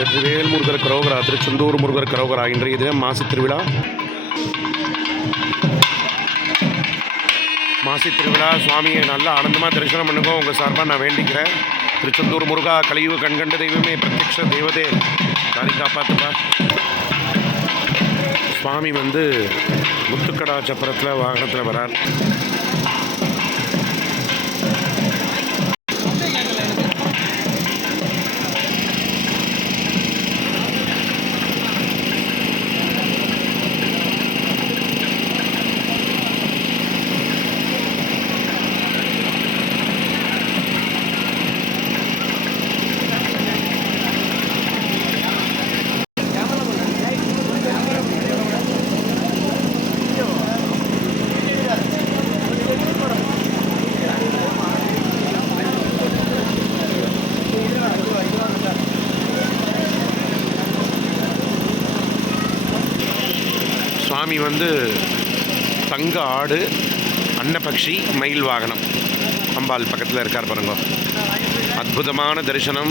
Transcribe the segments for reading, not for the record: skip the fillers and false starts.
வெற்றிவேல் முருகர் கரோகரா, திருச்செந்தூர் முருகர் கரோகரா. இன்றைய தினம் மாசி திருவிழா. மாசி திருவிழா சுவாமியை நல்லா ஆனந்தமாக தரிசனம் பண்ணுங்க. உங்கள் சார்பாக நான் வேண்டிக்கிறேன். திருச்செந்தூர் முருகா, கலியுக கண்கண்ட தெய்வமே, பிரத்யக்ஷ தெய்வதே, தாரி காப்பாற்றுப்பா. சுவாமி முத்துக்கடா சப்பரத்தில் வாகனத்தில் வரார். சுவாமி தங்க ஆடு, அன்னபக்ஷி, மயில் வாகனம், அம்பாள் பக்கத்தில் இருக்கார் பாருங்க. அற்புதமான தரிசனம்,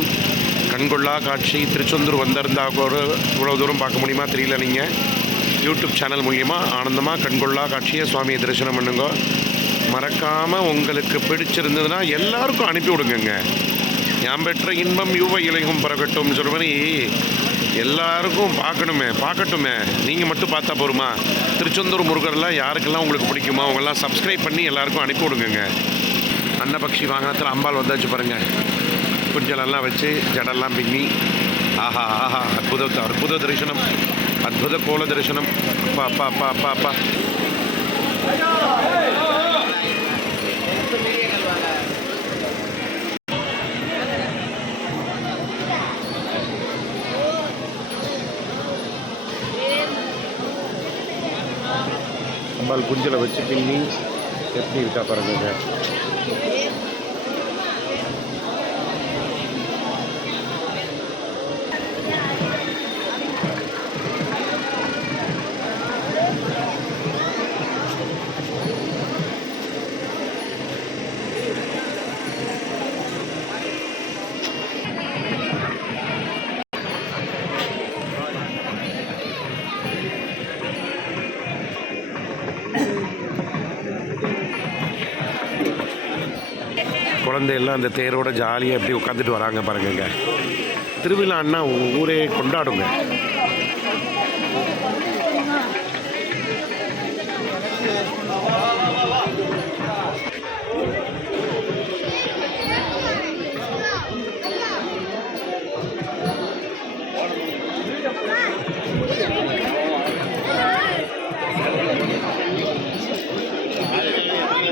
கண்கொள்ளா காட்சி. திருச்செந்தூர் வந்திருந்தா கூட இவ்வளோ தூரம் பார்க்க முடியுமா தெரியல. நீங்கள் யூடியூப் சேனல் மூலியமாக ஆனந்தமாக கண்கொள்ளா காட்சியை சுவாமியை தரிசனம் பண்ணுங்க. மறக்காமல் உங்களுக்கு பிடிச்சிருந்ததுன்னா எல்லாருக்கும் அனுப்பி விடுங்க. யாம் பெற்ற இன்பம் யூவை இலையும் பறக்கட்டும் சொல்கிற மாதிரி எல்லாருக்கும் பார்க்கட்டுமே. நீங்கள் மட்டும் பார்த்தா போருமா? திருச்செந்தூர் முருகர்லாம் யாருக்கெல்லாம் உங்களுக்கு பிடிக்குமா அவங்கெல்லாம் சப்ஸ்கிரைப் பண்ணி எல்லாருக்கும் அனுப்பி விடுங்க. அன்னபக்ஷி வாகனத்தில் அம்பாள் வந்தாச்சு பாருங்கள். குஞ்சலெல்லாம் வச்சு ஜடெல்லாம் பின்னி, ஆஹா ஆஹா, அற்புத தரிசனம், அற்புத கோல தரிசனம். அப்பா அப்பா அப்பா அப்பா அப்பா. அம்பாள் குஞ்சலை வச்சு பின்னி எப்படி இருக்கா பாருங்க. குழந்தையெல்லாம் அந்த தேரோட ஜாலியாக எப்படி உட்காந்துட்டு வராங்க பாருங்க. திருவிழான்னா ஊரே கொண்டாடுங்க.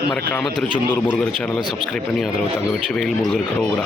மறக்காமல் திருச்செந்தூர் முருகர் சேனலை சப்ஸ்கிரைப் பண்ணி ஆதரவு தாங்க. வெற்றிவேல் முருகர் கரோகரா.